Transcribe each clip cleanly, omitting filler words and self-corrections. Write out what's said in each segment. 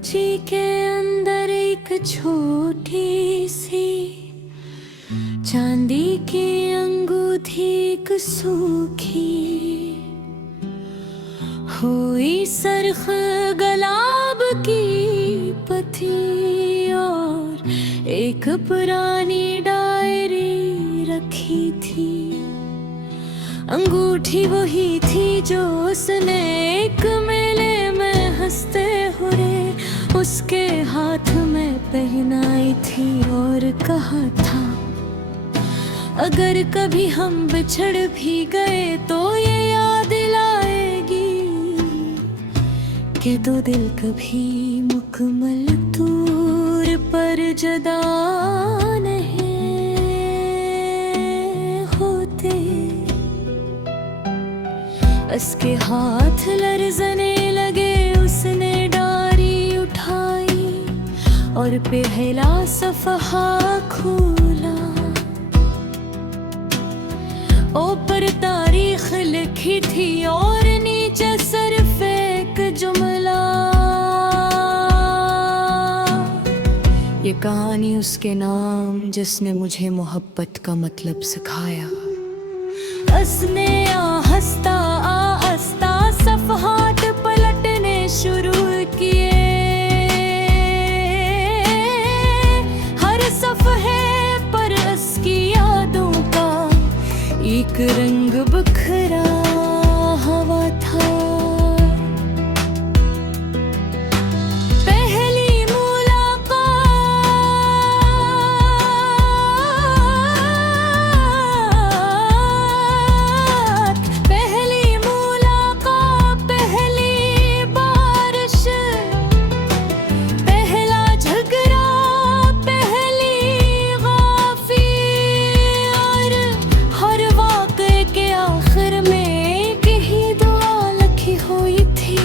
जी के अंदर एक छोटी सी चांदी की अंगूठी एक सूखी हुई सरख गुलाब की पत्ती और एक पुरानी डायरी रखी थी। अंगूठी वही थी जो उसने एक मेले में हंसते हुए उसके हाथ में पहनाई थी और कहा था, अगर कभी हम बिछड़ भी गए तो ये याद दिलाएगी कि दो दिल कभी मुकम्मल दूर पर जुदा नहीं होते। उसके हाथ लरजने लगे, उसने डायरी उठाई और पहला सफ़हा खोला। ऊपर तारीख लिखी थी और नीचे सिर्फ एक जुमला, ये कहानी उसके नाम जिसने मुझे मोहब्बत का मतलब सिखाया। उसने आहिस्ता आहिस्ता सफ़हात पलटने शुरू किए, हर सफ़हे पर उसकी यादों का एक रंग बिखरा हुआ था। पहली मुलाकात, पहली बारिश, पहला झगड़ा, पहली गाफी और हर वाक़े के आखिर में एक ही दुआ लिखी हुई थी,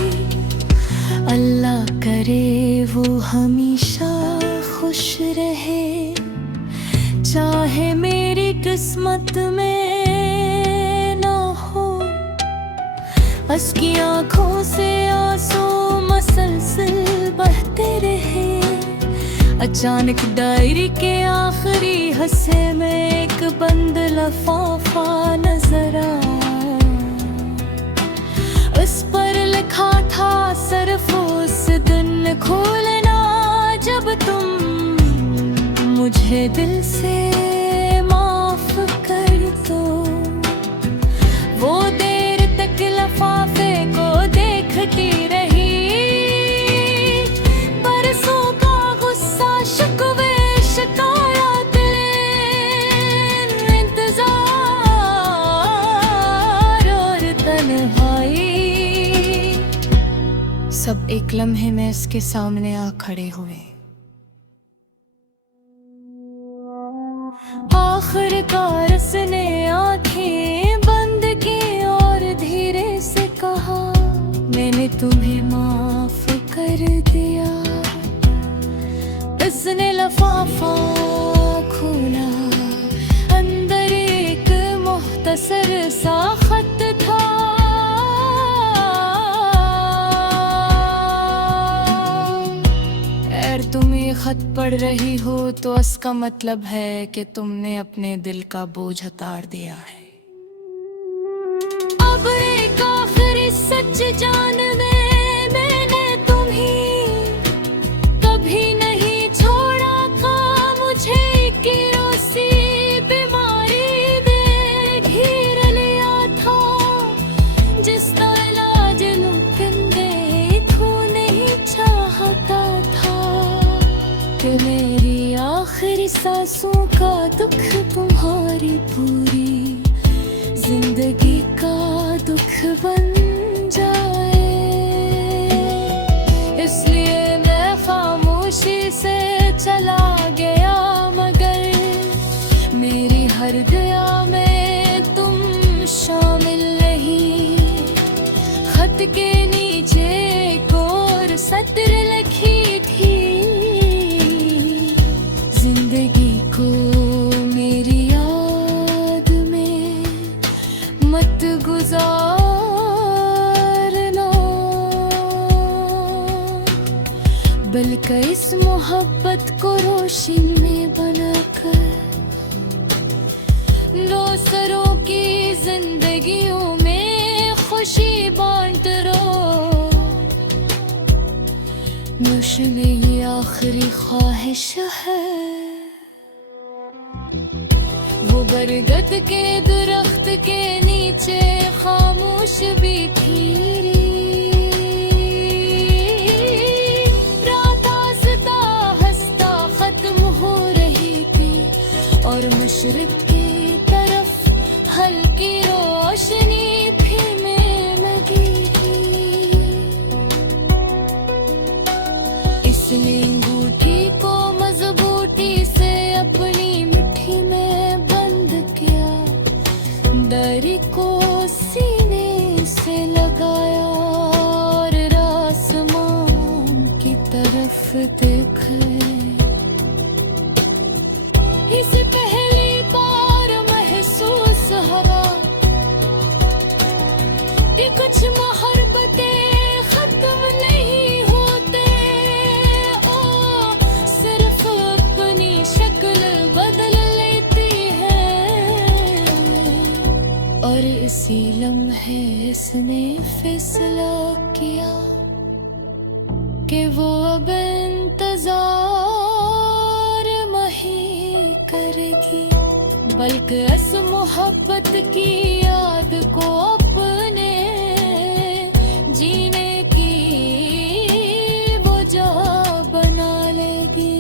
अल्लाह करे वो हमेशा खुश रहे, चाहे मेरी किस्मत में ना हो। उसकी आँखों से आंसू मसलसल बहते रहे। अचानक डायरी के आखिरी हिस्से में एक बंद लिफाफा नजर आया। उस पर लिखा था, सिर्फ उस दिन खोलना जब तुम मुझे दिल से माफ कर दो। वो देर तक लिफाफे को देखती रही, बरसों का गुस्सा, शिकवे, शिकायत, इंतजार और तन्हाई सब एक लम्हे में इसके सामने आ खड़े हुए। आखिरकार उसने आंखें बंद की और धीरे से कहा, मैंने तुम्हें माफ कर दिया। उसने लिफाफा खोला, अंदर एक मुख्तसर सा खत था। अगर तुम ये खत पढ़ रही हो तो इसका मतलब है कि तुमने अपने दिल का बोझ उतार दिया है। अब एक आखिरी सच जान दे, मैंने तुम्हें कभी नहीं छोड़ा का मुझे की रोसी बीमारी दे घेर लिया था, जिसका इलाज नुकंदे तू नहीं चाहता था। कि मेरी आखिरी सांसों का दुख तुम्हारी पूरी जिंदगी का दुख बन जाए, इसलिए मैं खामोशी से चला गया, मगर मेरी हर दुआ में तुम शामिल नहीं। खत के नीचे एक और सत्र लिखी थी, जिंदगी को मेरी याद में मत गुजार। असरों की जिंदगियों में खुशी बांट लो। नूश नहीं आखिरी ख्वाहिश है, वो बरगद के दरख्त के नीचे खामोश भी थी। रात आस्ता हंसता खत्म हो रही थी और मशरिक की तरफ हल्की रोशनी धीमे लगी थी। इसने अंगूठी को मजबूती से अपनी मुट्ठी में बंद किया, दरी को सीने से लगाया और आसमान की तरफ देखे। इसे पहली बार महसूस हुआ कि कुछ मोहब्बतें खत्म नहीं होते, ओ सिर्फ अपनी शक्ल बदल लेती है। और इसी लम्हे इसने फैसला किया कि वो अब इंतजार नहीं करेगी, बल्कि इस मोहब्बत की याद को अपने जीने की वजह बना लेगी।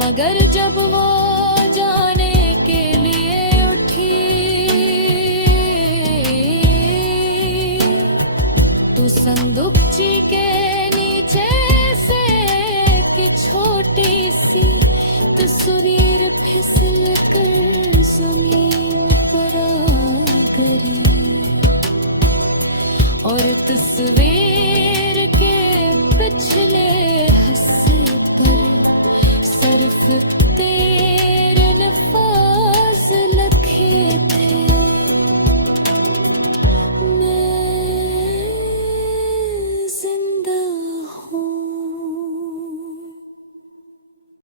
मगर जब वो जाने के लिए उठी तो संदूकची के नीचे से की छोटी सी तस्वीर फिसल कर जमीन पर आ गिरी और तस्वीर के पिछले हिस्से पर सिर्फ तेरे